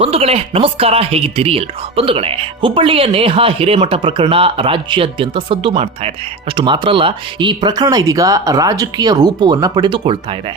ಬಂಧುಗಳೇ, ನಮಸ್ಕಾರ, ಹೇಗಿದ್ದೀರಿ ಎಲ್ರು? ಬಂಧುಗಳೇ, ಹುಬ್ಬಳ್ಳಿಯ ನೇಹ ಹಿರೇಮಠ ಪ್ರಕರಣ ರಾಜ್ಯಾದ್ಯಂತ ಸದ್ದು ಮಾಡ್ತಾ ಇದೆ. ಅಷ್ಟು ಮಾತ್ರ ಅಲ್ಲ, ಈ ಪ್ರಕರಣ ಇದೀಗ ರಾಜಕೀಯ ರೂಪವನ್ನು ಪಡೆದುಕೊಳ್ತಾ ಇದೆ.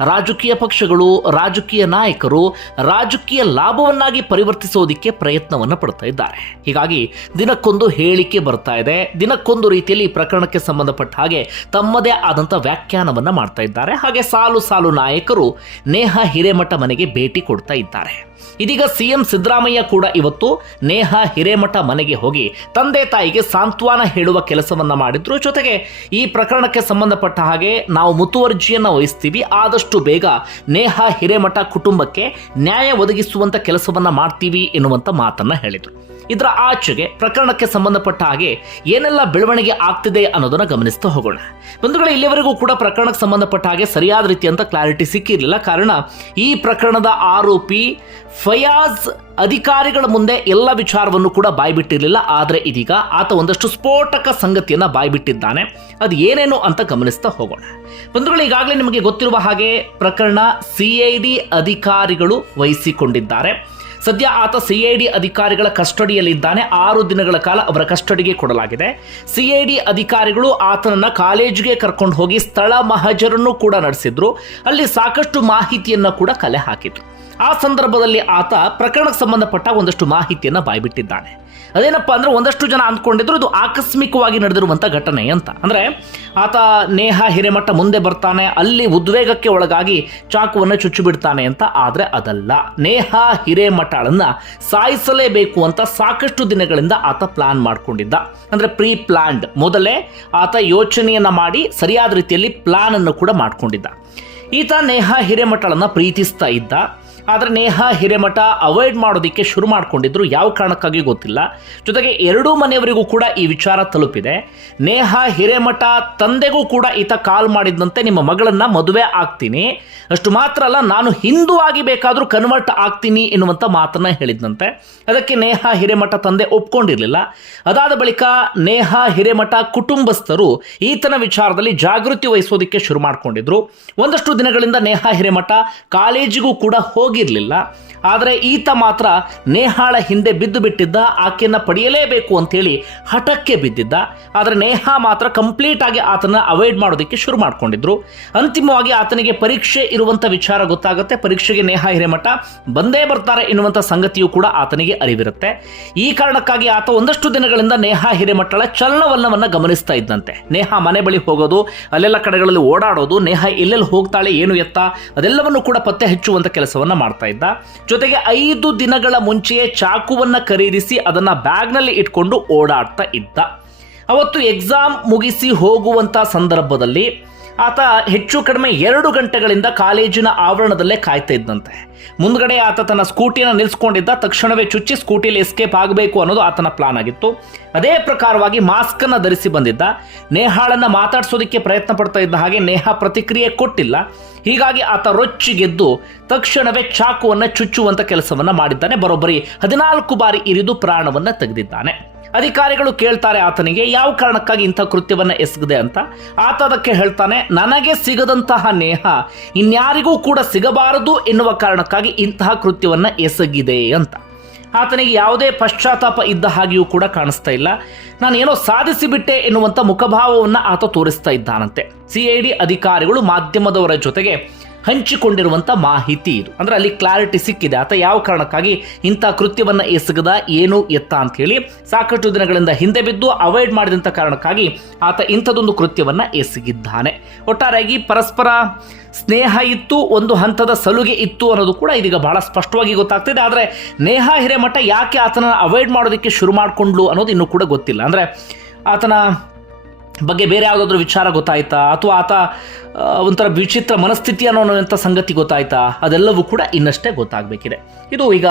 ರಾಜಕೀಯ ಪಕ್ಷಗಳು, ರಾಜಕೀಯ ನಾಯಕರು ರಾಜಕೀಯ ಲಾಭವನ್ನಾಗಿ ಪರಿವರ್ತಿಸೋದಿಕ್ಕೆ ಪ್ರಯತ್ನವನ್ನು ಪಡ್ತಾ ಇದ್ದಾರೆ. ಹೀಗಾಗಿ ದಿನಕ್ಕೊಂದು ಹೇಳಿಕೆ ಬರ್ತಾ ಇದೆ. ದಿನಕ್ಕೊಂದು ರೀತಿಯಲ್ಲಿ ಈ ಪ್ರಕರಣಕ್ಕೆ ಸಂಬಂಧಪಟ್ಟ ಹಾಗೆ ತಮ್ಮದೇ ಆದಂಥ ವ್ಯಾಖ್ಯಾನವನ್ನು ಮಾಡ್ತಾ ಇದ್ದಾರೆ. ಹಾಗೆ ಸಾಲು ಸಾಲು ನಾಯಕರು ನೇಹ ಹಿರೇಮಠ ಮನೆಗೆ ಭೇಟಿ ಕೊಡ್ತಾ ಇದ್ದಾರೆ. ಇದೀಗ ಸಿಎಂ ಸಿದ್ದರಾಮಯ್ಯ ಕೂಡ ಇವತ್ತು ನೇಹ ಹಿರೇಮಠ ಮನೆಗೆ ಹೋಗಿ ತಂದೆ ತಾಯಿಗೆ ಸಾಂತ್ವನ ಹೇಳುವ ಕೆಲಸವನ್ನ ಮಾಡಿದ್ರು. ಜೊತೆಗೆ ಈ ಪ್ರಕರಣಕ್ಕೆ ಸಂಬಂಧಪಟ್ಟ ಹಾಗೆ ನಾವು ಮುತುವರ್ಜಿಯನ್ನ ವಹಿಸ್ತೀವಿ. ಆದಷ್ಟು ಬೇಗ ನೇಹ ಹಿರೇಮಠ ಕುಟುಂಬಕ್ಕೆ ನ್ಯಾಯ ಒದಗಿಸುವಂತ ಕೆಲಸವನ್ನ ಮಾಡ್ತೀವಿ ಎನ್ನುವಂತ ಮಾತನ್ನ ಹೇಳಿದ್ರು. ಇದರ ಆಚೆಗೆ ಪ್ರಕರಣಕ್ಕೆ ಸಂಬಂಧಪಟ್ಟ ಹಾಗೆ ಏನೆಲ್ಲ ಬೆಳವಣಿಗೆ ಆಗ್ತಿದೆ ಅನ್ನೋದನ್ನ ಗಮನಿಸ್ತಾ ಹೋಗೋಣ. ಬಂಧುಗಳೇ, ಇಲ್ಲಿವರೆಗೂ ಕೂಡ ಪ್ರಕರಣಕ್ಕೆ ಸಂಬಂಧಪಟ್ಟ ಹಾಗೆ ಸರಿಯಾದ ರೀತಿಯಂತ ಕ್ಲಾರಿಟಿ ಸಿಕ್ಕಿರಲಿಲ್ಲ. ಕಾರಣ ಈ ಪ್ರಕರಣದ ಆರೋಪಿ ಫಯಾಜ್ ಅಧಿಕಾರಿಗಳ ಮುಂದೆ ಎಲ್ಲ ವಿಚಾರವನ್ನು ಕೂಡ ಬಾಯ್ಬಿಟ್ಟಿರಲಿಲ್ಲ. ಆದರೆ ಇದೀಗ ಆತ ಒಂದಷ್ಟು ಸ್ಫೋಟಕ ಸಂಗತಿಯನ್ನು ಬಾಯ್ಬಿಟ್ಟಿದ್ದಾನೆ. ಅದು ಏನೇನು ಅಂತ ಗಮನಿಸ್ತಾ ಹೋಗೋಣ. ಬಂಧುಗಳು, ಈಗಾಗಲೇ ನಿಮಗೆ ಗೊತ್ತಿರುವ ಹಾಗೆ ಪ್ರಕರಣ ಸಿಐಡಿ ಅಧಿಕಾರಿಗಳು ವಹಿಸಿಕೊಂಡಿದ್ದಾರೆ. ಸದ್ಯ ಆತ ಸಿ ಐ ಡಿ ಅಧಿಕಾರಿಗಳ ಕಸ್ಟಡಿಯಲ್ಲಿದ್ದಾನೆ. ಆರು ದಿನಗಳ ಕಾಲ ಅವರ ಕಸ್ಟಡಿಗೆ ಕೊಡಲಾಗಿದೆ. ಸಿ ಐ ಡಿ ಅಧಿಕಾರಿಗಳು ಆತನನ್ನು ಕಾಲೇಜಿಗೆ ಕರ್ಕೊಂಡು ಹೋಗಿ ಸ್ಥಳ ಮಹಜರನ್ನು ಕೂಡ ನಡೆಸಿದ್ರು. ಅಲ್ಲಿ ಸಾಕಷ್ಟು ಮಾಹಿತಿಯನ್ನು ಕೂಡ ಕಲೆ ಹಾಕಿದ್ರು. ಆ ಸಂದರ್ಭದಲ್ಲಿ ಆತ ಪ್ರಕರಣಕ್ಕೆ ಸಂಬಂಧಪಟ್ಟ ಒಂದಷ್ಟು ಮಾಹಿತಿಯನ್ನು ಬಾಯ್ಬಿಟ್ಟಿದ್ದಾನೆ. ಅದೇನಪ್ಪ ಅಂದ್ರೆ ಒಂದಷ್ಟು ಜನ ಅಂದ್ಕೊಂಡಿದ್ರು ಇದು ಆಕಸ್ಮಿಕವಾಗಿ ನಡೆದಿರುವಂತ ಘಟನೆ ಅಂತ. ಅಂದ್ರೆ ಆತ ನೇಹ ಹಿರೇಮಠ ಮುಂದೆ ಬರ್ತಾನೆ, ಅಲ್ಲಿ ಉದ್ವೇಗಕ್ಕೆ ಒಳಗಾಗಿ ಚಾಕುವನ್ನು ಚುಚ್ಚು ಬಿಡ್ತಾನೆ ಅಂತ. ಆದರೆ ಅದಲ್ಲ. ನೇಹ ಹಿರೇಮಠಳನ್ನ ಸಾಯಿಸಲೇಬೇಕು ಅಂತ ಸಾಕಷ್ಟು ದಿನಗಳಿಂದ ಆತ ಪ್ಲಾನ್ ಮಾಡಿಕೊಂಡಿದ್ದ. ಅಂದ್ರೆ ಪ್ರೀ ಪ್ಲಾನ್ಡ್ ಮೊದಲೇ ಆತ ಯೋಚನೆಯನ್ನು ಮಾಡಿ ಸರಿಯಾದ ರೀತಿಯಲ್ಲಿ ಪ್ಲಾನ್ ಅನ್ನು ಕೂಡ ಮಾಡಿಕೊಂಡಿದ್ದ. ಈತ ನೇಹ ಹಿರೇಮಠಳನ್ನ ಪ್ರೀತಿಸ್ತಾ ಇದ್ದ. ಆದರೆ ನೇಹ, ಹಿರೇಮಠ ಅವಾಯ್ಡ್ ಮಾಡೋದಕ್ಕೆ ಶುರು ಮಾಡ್ಕೊಂಡಿದ್ರು. ಯಾವ ಕಾರಣಕ್ಕಾಗಿ ಗೊತ್ತಿಲ್ಲ. ಜೊತೆಗೆ ಎರಡೂ ಮನೆಯವರಿಗೂ ಕೂಡ ಈ ವಿಚಾರ ತಲುಪಿದೆ. ನೇಹ, ಹಿರೇಮಠ ತಂದೆಗೂ ಕೂಡ ಈತ ಕಾಲ್ ಮಾಡಿದಂತೆ ನಿಮ್ಮ ಮಗಳನ್ನ ಮದುವೆ ಆಗ್ತೀನಿ. ಅಷ್ಟು ಮಾತ್ರ ಅಲ್ಲ, ನಾನು ಹಿಂದೂ ಆಗಿ ಬೇಕಾದರೂ ಕನ್ವರ್ಟ್ ಆಗ್ತೀನಿ ಎನ್ನುವಂಥ ಮಾತನ್ನ ಹೇಳಿದಂತೆ ಅದಕ್ಕೆ ನೇಹ, ಹಿರೇಮಠ ತಂದೆ ಒಪ್ಕೊಂಡಿರಲಿಲ್ಲ. ಅದಾದ ಬಳಿಕ ನೇಹ, ಹಿರೇಮಠ ಕುಟುಂಬಸ್ಥರು ಈತನ ವಿಚಾರದಲ್ಲಿ ಜಾಗೃತಿ ವಹಿಸೋದಕ್ಕೆ ಶುರು ಮಾಡಿಕೊಂಡಿದ್ರು. ಒಂದಷ್ಟು ದಿನಗಳಿಂದ ನೇಹ, ಹಿರೇಮಠ ಕಾಲೇಜಿಗೂ ಕೂಡ ಹೋಗಿರಲಿಲ್ಲ. ಆದರೆ ಈತ ಮಾತ್ರ ನೇಹಾಳ ಹಿಂದೆ ಬಿದ್ದು ಬಿಟ್ಟಿದ್ದ, ಆಕೆಯನ್ನು ಪಡೆಯಲೇಬೇಕು ಅಂತೇಳಿ ಹಠಕ್ಕೆ ಬಿದ್ದಿದ್ದ. ಆದರೆ ನೇಹ ಮಾತ್ರ ಕಂಪ್ಲೀಟಾಗಿ ಆತನ ಅವಾಯ್ಡ್ ಮಾಡೋದಕ್ಕೆ ಶುರು ಮಾಡಿಕೊಂಡಿದ್ರು. ಅಂತಿಮವಾಗಿ ಆತನಿಗೆ ಪರೀಕ್ಷೆ ಇರುವಂಥ ವಿಚಾರ ಗೊತ್ತಾಗುತ್ತೆ. ಪರೀಕ್ಷೆಗೆ ನೇಹ ಹಿರೇಮಠ ಬಂದೇ ಬರ್ತಾರೆ ಎನ್ನುವಂಥ ಸಂಗತಿಯು ಕೂಡ ಆತನಿಗೆ ಅರಿವಿರುತ್ತೆ. ಈ ಕಾರಣಕ್ಕಾಗಿ ಆತ ಒಂದಷ್ಟು ದಿನಗಳಿಂದ ನೇಹ ಹಿರೇಮಠಳ ಚಲನವಲನವನ್ನು ಗಮನಿಸ್ತಾ ಇದ್ದಂತೆ. ನೇಹ ಮನೆ ಬಳಿ ಹೋಗೋದು, ಅಲ್ಲೆಲ್ಲ ಕಡೆಗಳಲ್ಲಿ ಓಡಾಡೋದು, ನೇಹ ಎಲ್ಲೆಲ್ಲಿ ಹೋಗ್ತಾಳೆ, ಏನು ಎತ್ತ, ಅದೆಲ್ಲವನ್ನು ಕೂಡ ಪತ್ತೆ ಹಚ್ಚುವಂಥ ಕೆಲಸವನ್ನ ಮಾಡ್ತಾ ಇದ್ದ. ಜೊತೆಗೆ ಐದು ದಿನಗಳ ಮುಂಚೆಯೇ ಚಾಕುವನ್ನ ಖರೀದಿಸಿ ಅದನ್ನ ಬ್ಯಾಗ್ನಲ್ಲಿ ಇಟ್ಕೊಂಡು ಓಡಾಡ್ತಾ ಇದ್ದ. ಅವತ್ತು ಎಕ್ಸಾಮ್ ಮುಗಿಸಿ ಹೋಗುವಂತ ಸಂದರ್ಭದಲ್ಲಿ ಆತ ಹೆಚ್ಚು ಕಡಿಮೆ ಎರಡು ಗಂಟೆಗಳಿಂದ ಕಾಲೇಜಿನ ಆವರಣದಲ್ಲೇ ಕಾಯ್ತಾ ಇದ್ದಂತೆ. ಮುಂದ್ಗಡೆ ಆತ ತನ್ನ ಸ್ಕೂಟಿಯನ್ನು ನಿಲ್ಲಿಸ್ಕೊಂಡಿದ್ದ ತಕ್ಷಣವೇ ಚುಚ್ಚಿ ಸ್ಕೂಟಿಲಿ ಎಸ್ಕೇಪ್ ಆಗಬೇಕು ಅನ್ನೋದು ಆತನ ಪ್ಲಾನ್ ಆಗಿತ್ತು. ಅದೇ ಪ್ರಕಾರವಾಗಿ ಮಾಸ್ಕ್ ಅನ್ನ ಧರಿಸಿ ಬಂದಿದ್ದ. ನೇಹಾಳನ್ನ ಮಾತಾಡಿಸೋದಕ್ಕೆ ಪ್ರಯತ್ನ ಪಡ್ತಾ ಇದ್ದ ಹಾಗೆ ನೇಹ ಪ್ರತಿಕ್ರಿಯೆ ಕೊಟ್ಟಿಲ್ಲ. ಹೀಗಾಗಿ ಆತ ರೊಚ್ಚಿಗೆದ್ದು ತಕ್ಷಣವೇ ಚಾಕುವನ್ನ ಚುಚ್ಚುವಂತ ಕೆಲಸವನ್ನ ಮಾಡಿದ್ದಾನೆ. ಬರೋಬ್ಬರಿ ಹದಿನಾಲ್ಕು ಬಾರಿ ಇರಿದು ಪ್ರಾಣವನ್ನ ತೆಗೆದಿದ್ದಾನೆ. ಅಧಿಕಾರಿಗಳು ಕೇಳ್ತಾರೆ ಆತನಿಗೆ, ಯಾವ ಕಾರಣಕ್ಕಾಗಿ ಇಂಥ ಕೃತ್ಯವನ್ನ ಎಸಗಿದೆ ಅಂತ. ಆತ ಅದಕ್ಕೆ ಹೇಳ್ತಾನೆ, ನನಗೆ ಸಿಗದಂತಹ ನೇಹ ಇನ್ಯಾರಿಗೂ ಕೂಡ ಸಿಗಬಾರದು ಎನ್ನುವ ಕಾರಣಕ್ಕಾಗಿ ಇಂತಹ ಕೃತ್ಯವನ್ನ ಎಸಗಿದೆ ಅಂತ. ಆತನಿಗೆ ಯಾವುದೇ ಪಶ್ಚಾತ್ತಾಪ ಇದ್ದ ಹಾಗೆಯೂ ಕೂಡ ಕಾಣಿಸ್ತಾ ಇಲ್ಲ. ನಾನು ಏನೋ ಸಾಧಿಸಿಬಿಟ್ಟೆ ಎನ್ನುವಂಥ ಮುಖಭಾವವನ್ನು ಆತ ತೋರಿಸ್ತಾ ಇದ್ದಾನಂತೆ. ಸಿ ಐ ಡಿ ಅಧಿಕಾರಿಗಳು ಮಾಧ್ಯಮದವರ ಜೊತೆಗೆ ಹಂಚಿಕೊಂಡಿರುವಂಥ ಮಾಹಿತಿ ಇದು. ಅಂದ್ರೆ ಅಲ್ಲಿ ಕ್ಲಾರಿಟಿ ಸಿಕ್ಕಿದೆ. ಆತ ಯಾವ ಕಾರಣಕ್ಕಾಗಿ ಇಂಥ ಕೃತ್ಯವನ್ನು ಎಸಗದ, ಏನು ಎತ್ತ ಅಂತ ಹೇಳಿ ಸಾಕಷ್ಟು ದಿನಗಳಿಂದ ಹಿಂದೆ ಬಿದ್ದು ಅವಾಯ್ಡ್ ಮಾಡಿದಂಥ ಕಾರಣಕ್ಕಾಗಿ ಆತ ಇಂಥದೊಂದು ಕೃತ್ಯವನ್ನು ಎಸಗಿದ್ದಾನೆ. ಒಟ್ಟಾರೆಯಾಗಿ ಪರಸ್ಪರ ಸ್ನೇಹ ಇತ್ತು, ಒಂದು ಹಂತದ ಸಲುಗೆ ಇತ್ತು ಅನ್ನೋದು ಕೂಡ ಇದೀಗ ಬಹಳ ಸ್ಪಷ್ಟವಾಗಿ ಗೊತ್ತಾಗ್ತಿದೆ. ಆದರೆ ನೇಹ ಹಿರೇಮಠ ಯಾಕೆ ಆತನ ಅವಾಯ್ಡ್ ಮಾಡೋದಕ್ಕೆ ಶುರು ಮಾಡಿಕೊಂಡ್ಲು ಅನ್ನೋದು ಇನ್ನೂ ಕೂಡ ಗೊತ್ತಿಲ್ಲ. ಅಂದರೆ ಆತನ ಬಗ್ಗೆ ಬೇರೆ ಯಾವುದಾದ್ರೂ ವಿಚಾರ ಗೊತ್ತಾಯ್ತಾ? ಅಥವಾ ಆತ ಒಂಥರ ವಿಚಿತ್ರ ಮನಸ್ಥಿತಿ ಅನ್ನೋಂಥ ಸಂಗತಿ ಗೊತ್ತಾಯ್ತಾ? ಅದೆಲ್ಲವೂ ಕೂಡ ಇನ್ನಷ್ಟೇ ಗೊತ್ತಾಗಬೇಕಿದೆ. ಇದು ಈಗ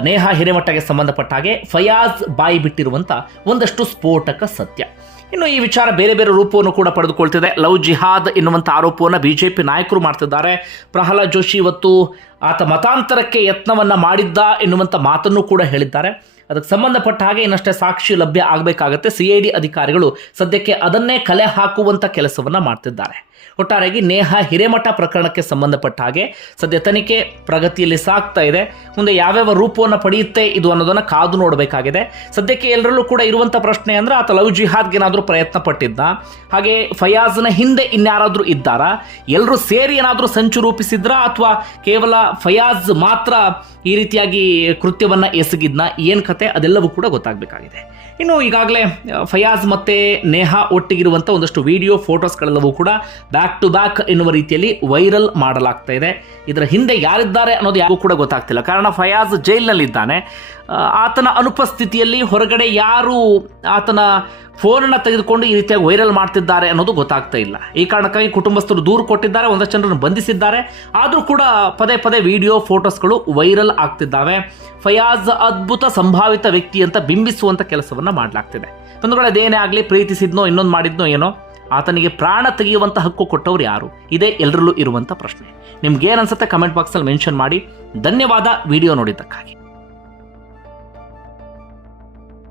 ನೇಹಾ ನೇಹ ಹಿರೇಮಠಗೆ ಸಂಬಂಧಪಟ್ಟ ಹಾಗೆ ಫಯಾಜ್ ಬಾಯಿ ಬಿಟ್ಟಿರುವಂಥ ಒಂದಷ್ಟು ಸ್ಫೋಟಕ ಸತ್ಯ. ಇನ್ನು ಈ ವಿಚಾರ ಬೇರೆ ಬೇರೆ ರೂಪವನ್ನು ಕೂಡ ಪಡೆದುಕೊಳ್ತಿದೆ. ಲವ್ ಜಿಹಾದ್ ಎನ್ನುವಂಥ ಆರೋಪವನ್ನು ಬಿ ಜೆ ಪಿ ನಾಯಕರು ಮಾಡ್ತಿದ್ದಾರೆ. ಪ್ರಹ್ಲಾದ್ ಜೋಶಿ ಇವತ್ತು ಆತ ಮತಾಂತರಕ್ಕೆ ಯತ್ನವನ್ನು ಮಾಡಿದ್ದ ಎನ್ನುವಂಥ ಮಾತನ್ನು ಕೂಡ ಹೇಳಿದ್ದಾರೆ. ಅದಕ್ಕೆ ಸಂಬಂಧಪಟ್ಟ ಹಾಗೆ ಇನ್ನಷ್ಟೇ ಸಾಕ್ಷಿ ಲಭ್ಯ ಆಗಬೇಕಾಗತ್ತೆ. ಸಿ ಅಧಿಕಾರಿಗಳು ಸದ್ಯಕ್ಕೆ ಅದನ್ನೇ ಕಲೆ ಹಾಕುವಂಥ ಕೆಲಸವನ್ನು ಮಾಡ್ತಿದ್ದಾರೆ. ಒಟ್ಟಾರೆಯಾಗಿ ನೇಹ ಹಿರೇಮಠ ಪ್ರಕರಣಕ್ಕೆ ಸಂಬಂಧಪಟ್ಟ ಹಾಗೆ ಸದ್ಯ ತನಿಖೆ ಪ್ರಗತಿಯಲ್ಲಿ ಸಾಗ್ತಾ ಇದೆ. ಮುಂದೆ ಯಾವ್ಯಾವ ರೂಪವನ್ನು ಪಡೆಯುತ್ತೆ ಇದು ಅನ್ನೋದನ್ನು ಕಾದು ನೋಡಬೇಕಾಗಿದೆ. ಸದ್ಯಕ್ಕೆ ಎಲ್ಲರಲ್ಲೂ ಕೂಡ ಇರುವಂಥ ಪ್ರಶ್ನೆ ಅಂದರೆ ಆತ ಲವ್ ಜಿಹಾದ್ಗೆ ಏನಾದರೂ ಪ್ರಯತ್ನ ಪಟ್ಟಿದ್ದ? ಹಾಗೆ ಫಯಾಜ್ನ ಹಿಂದೆ ಇನ್ಯಾರಾದರೂ ಇದ್ದಾರಾ? ಎಲ್ಲರೂ ಸೇರಿ ಏನಾದರೂ ಸಂಚು ರೂಪಿಸಿದ್ರ? ಅಥವಾ ಕೇವಲ ಫಯಾಜ್ ಮಾತ್ರ ಈ ರೀತಿಯಾಗಿ ಕೃತ್ಯವನ್ನು ಎಸಗಿದ್ನ? ಏನು ಕತೆ? ಅದೆಲ್ಲವೂ ಕೂಡ ಗೊತ್ತಾಗಬೇಕಾಗಿದೆ. ಇನ್ನು ಈಗಾಗಲೇ, ಫಯಾಜ್ ಮತ್ತೆ ನೇಹಾ ಒಟ್ಟಿಗಿರುವಂಥ ಒಂದಷ್ಟು ವಿಡಿಯೋ, ಫೋಟೋಸ್ಗಳೆಲ್ಲವೂ ಕೂಡ ಬ್ಯಾಕ್ ಟು ಬ್ಯಾಕ್ ಎನ್ನುವ ರೀತಿಯಲ್ಲಿ ವೈರಲ್ ಮಾಡಲಾಗ್ತಾ ಇದೆ ಇದರ ಹಿಂದೆ ಯಾರಿದ್ದಾರೆ ಅನ್ನೋದು ಯಾರಿಗೂ ಕೂಡ ಗೊತ್ತಾಗ್ತಿಲ್ಲ. ಕಾರಣ ಫಯಾಜ್ ಜೈಲಿನಲ್ಲಿದ್ದಾನೆ. ಆತನ ಅನುಪಸ್ಥಿತಿಯಲ್ಲಿ ಹೊರಗಡೆ ಯಾರು ಆತನ ಫೋನನ್ನು ತೆಗೆದುಕೊಂಡು ಈ ರೀತಿಯಾಗಿ ವೈರಲ್ ಮಾಡ್ತಿದ್ದಾರೆ ಅನ್ನೋದು ಗೊತ್ತಾಗ್ತಾ ಇಲ್ಲ ಈ ಕಾರಣಕ್ಕಾಗಿ ಕುಟುಂಬಸ್ಥರು ದೂರು ಕೊಟ್ಟಿದ್ದಾರೆ, ಒಂದಷ್ಟು ಜನರನ್ನು ಬಂಧಿಸಿದ್ದಾರೆ. ಆದರೂ ಕೂಡ ಪದೇ ಪದೇ ವಿಡಿಯೋ, ಫೋಟೋಸ್ಗಳು ವೈರಲ್ ಆಗ್ತಿದ್ದಾವೆ. ಫಯಾಜ್ ಅದ್ಭುತ ಸಂಭಾವಿತ ವ್ಯಕ್ತಿ ಅಂತ ಬಿಂಬಿಸುವಂಥ ಕೆಲಸವನ್ನು ಮಾಡಲಾಗ್ತಿದೆ. ಬಂಧುಗಳು ಅದೇನೇ ಆಗಲಿ, ಪ್ರೀತಿಸಿದ್ನೋ, ಇನ್ನೊಂದು ಮಾಡಿದ್ನೋ, ಏನೋ ಆತನಿಗೆ ಪ್ರಾಣ ತೆಗೆಯುವಂಥ ಹಕ್ಕು ಕೊಟ್ಟವ್ರು ಯಾರು? ಇದೇ ಎಲ್ಲರಲ್ಲೂ ಇರುವಂಥ ಪ್ರಶ್ನೆ. ನಿಮ್ಗೆ ಏನ್ ಅನ್ಸುತ್ತೆ ಕಮೆಂಟ್ ಬಾಕ್ಸಲ್ಲಿ ಮೆನ್ಷನ್ ಮಾಡಿ. ಧನ್ಯವಾದ. ವಿಡಿಯೋ ನೋಡಿದ್ದಕ್ಕಾಗಿ.